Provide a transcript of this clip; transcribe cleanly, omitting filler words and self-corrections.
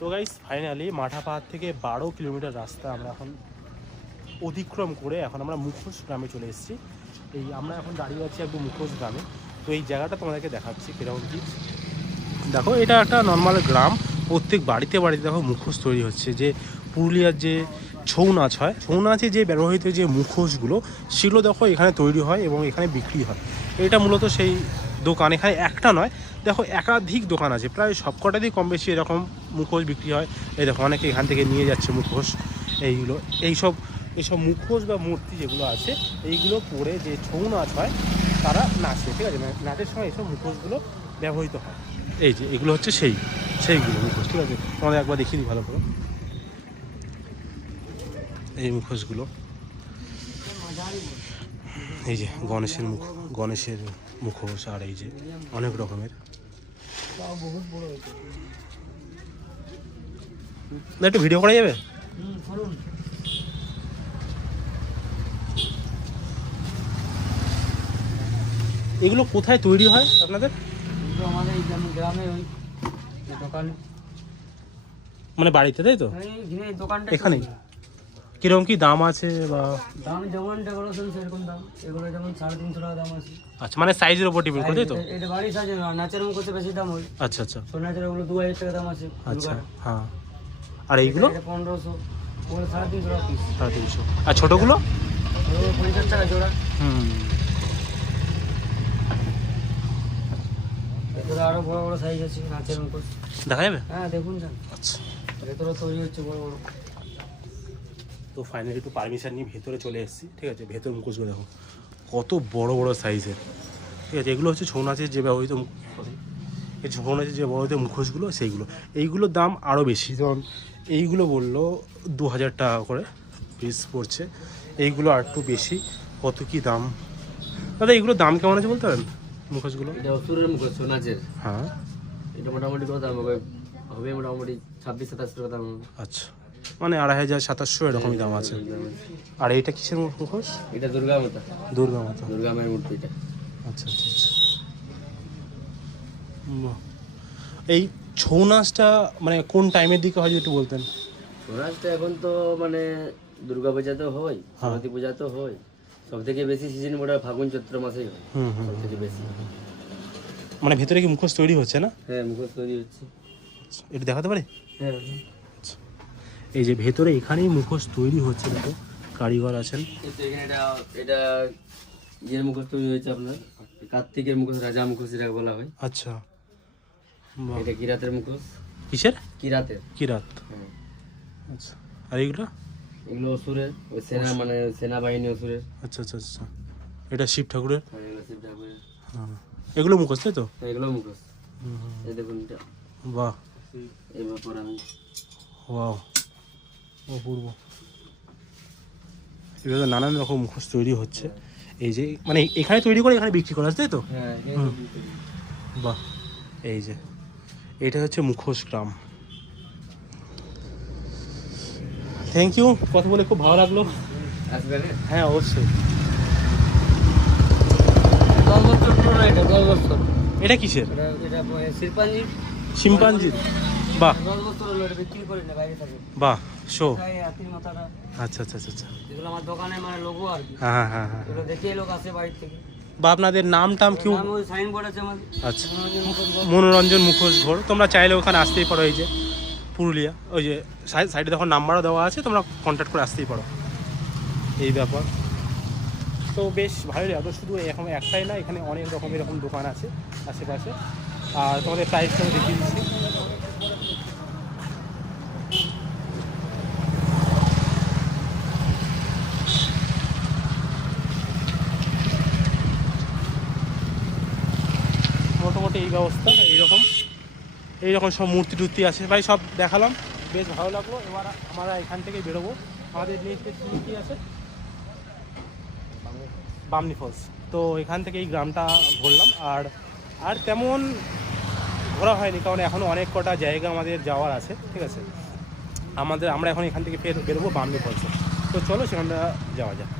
তো guys finally মাঠা পাহাড় থেকে 12 কিলোমিটার রাস্তা আমরা এখন অতিক্রম করে এখন আমরা মুখোশ গ্রামে চলে এসেছি। এই আমরা এখন দাঁড়িয়ে আছি একদম মুখোশ গ্রামে। তো এই জায়গাটা তোমাদেরকে দেখাচ্ছি কীরকম কী। দেখো এটা একটা নর্মাল গ্রাম, প্রত্যেক বাড়িতে বাড়িতে দেখো মুখোশ তৈরি হচ্ছে। যে পুরুলিয়ার যে ছৌ নাচ হয়, ছৌ নাচে যে ব্যবহৃত যে মুখোশগুলো সেগুলো দেখো এখানে তৈরি হয় এবং এখানে বিক্রি হয়। এটা মূলত সেই দোকান, এখানে একটা নয়, দেখো একাধিক দোকান আছে, প্রায় সবকটাতেই কম বেশি এরকম মুখোশ বিক্রি হয়। এই দেখো অনেকে এখান থেকে নিয়ে যাচ্ছে মুখোশ। এইগুলো এইসব মুখোশ বা মূর্তি যেগুলো আছে এইগুলো পরে যে ছৌ নাচ হয় তারা নাচে, ঠিক আছে, নাচের সময় এইসব মুখোশগুলো ব্যবহৃত হয়। এই যে এগুলো হচ্ছে সেইগুলো মুখোশ, ঠিক আছে, তোমাদের একবার দেখিয়ে দিই ভালো করে। এই মুখোশগুলো, এই যে গণেশের মুখোশ, আর এই যে অনেক রকমের। একটু ভিডিও করা যাবে? এগুলো কোথায় তৈরি হয় আপনাদের? আমাদের গ্রামে ওই দোকানে, মানে বাড়িতে, তাই তো? এখানে কিরকম কি দাম আছে? বা দাম যেমন ডেকোরেশন সেরকম দাম। এগুলো যেমন 350 টাকা দাম আছে। আচ্ছা, মানে সাইজের উপর ডিপেন্ড করে, তাই তো? এটা বাড়ি সাইজ না, নাচের মুখ করতে বেশি দাম হয়। আচ্ছা আচ্ছা, সোনাচের ওগুলো 2000 টাকা দাম আছে। আচ্ছা হ্যাঁ। আর এইগুলো 1500, ওগুলো 350 টাকা পিস। 350। আর ছোটোগুলো? 50 টাকা জোড়া। এগুলো আরো বড় বড় সাইজ আছে নাচের মুখ। দেখা যাবে? হ্যাঁ দেখুন যান। আচ্ছা, ভেতরে তৈরি হচ্ছে বড় বড়। তো ফাইনালি একটু পারমিশন নিয়ে ভেতরে চলে এসেছি, ঠিক আছে। ভেতর মুখোশগুলো দেখো কত বড় বড় সাইজের, ঠিক আছে। এগুলো হচ্ছে ছৌ নাচের যে ব্যবহৃত এই ছৌ নাচের যে ব্যবহৃত মুখোশগুলো সেইগুলো। এইগুলোর দাম আরও বেশি, যেমন এইগুলো বললো 2000 টাকা করে পিস পড়ছে। এইগুলো আর একটু বেশি। কত কি দাম দাদা? এইগুলোর দাম কেমন আছে বলতে পারেন মুখোশগুলো? এটা অসুরের মুখোশ ছৌ নাচের। হ্যাঁ, এটা মোটামুটি কত দাম হবে? মোটামুটি 26-27 টাকা দাম। আচ্ছা, মানে 2500-2700 এরকমই দাম আছে। আর এইটা কিসের মুখোশ? এটা দুর্গা মাতা মায়ের মূর্তি এটা। আচ্ছা আচ্ছা আচ্ছা। এই ছৌ নাচটা মানে কোন টাইমের দিকে হয় যদি একটু বলতেন? ছৌ নাচটা এখন তো মানে দুর্গা পূজাতেও হয়, সরস্বতী পূজাতেও হয়। সব থেকে বেশি সিজন ওটা ফাগুন চৈত্র মাসেই হয় সব থেকে বেশি। মানে ভেতরে কি মুখোশ তৈরি হচ্ছে না? হ্যাঁ, মুখোশ তৈরি হচ্ছে। এটা দেখাতে পারি? হ্যাঁ, এই যে ভেতরে এখানেই মুখোশ তৈরি হচ্ছে, দেখো কারিগর আছেন। এটা ইয়ের মুখোশ তৈরি হয়েছে আপনার কার্তিকের মুখোশ, রাজা মুখোশ এটা বলা হয়। আচ্ছা, এটা কিরাতের মুখোশ। কিসের? কিরাত। হ্যাঁ, আচ্ছা। আর এগুলো অসুরের, ওই সেনাবাহিনী অসুরের। আচ্ছা আচ্ছা আচ্ছা। এটা শিব ঠাকুরের। হ্যাঁ, এগুলো শিব ঠাকুরের। এগুলো মুখোশ, তাই তো? এগুলো মুখোশ। এই দেখুন এটা। বাহ, এবার পর আমি ওয়াও, অপূর্ব। এভাবে নানান রকম মুখোশ তৈরি হচ্ছে। এই যে মানে এখানে তৈরি করে এখানে বিক্রি করা আছে, তাই তো? হ্যাঁ। বাহ, এই যে এটা হচ্ছে মুখোশ গ্রাম। থ্যাংক ইউ, কথা বলে খুব ভালো লাগলো। হ্যাঁ অবশ্যই। 10 বছর পুরনো এটা, 10 বছর। এটা কিসের? এটা শিম্পাঞ্জির। বাহ, 10 বছর হলো এটা বিক্রি করি না, বাইরে থাকে। বাহ, শো। হাতির মাথাটা। আচ্ছা আচ্ছা আচ্ছা। এগুলো আমার দোকানে মানে লোগো আর কি। হ্যাঁ হ্যাঁ হ্যাঁ। এগুলো দেখেই লোক আসে বাইরে থেকে। বা আপনাদের নাম টাম কেউ? ওই সাইনবোর্ড আছে আমাদের। আচ্ছা, মনোরঞ্জন মুখোশ ঘর। তোমরা চাইলে ওখানে আসতেই পারো। এই যে পুরুলিয়া, ওই যে সাইডে দেখো নাম্বারও দেওয়া আছে, তোমরা কন্ট্যাক্ট করে আসতেই পারো। এই ব্যাপার তো বেশ ভালোই লাগলো। শুধু এখন একটাই না, এখানে অনেক রকম এরকম দোকান আছে আশেপাশে। আর তোমাদের প্রাইসটাও দেখিয়ে দিচ্ছি। মোটামুটি এই ব্যবস্থা, এইরকম সব মূর্তি টুর্তি আছে ভাই, সব দেখালাম, বেশ ভালো লাগলো। এবার আমরা এখান থেকে বেরোবো। আমাদের নেক্সট কি আছে? বামনি ফলস। তো এখান থেকে এই গ্রামটা ঘুরলাম। আর তেমন ঘোরা হয়নি, কারণ এখনও অনেক কটা জায়গা আমাদের যাওয়ার আছে, ঠিক আছে। আমরা এখন এখান থেকে ফের বেরোবো বামনি ফলসে। তো চলো সেখানটা যাওয়া যাক।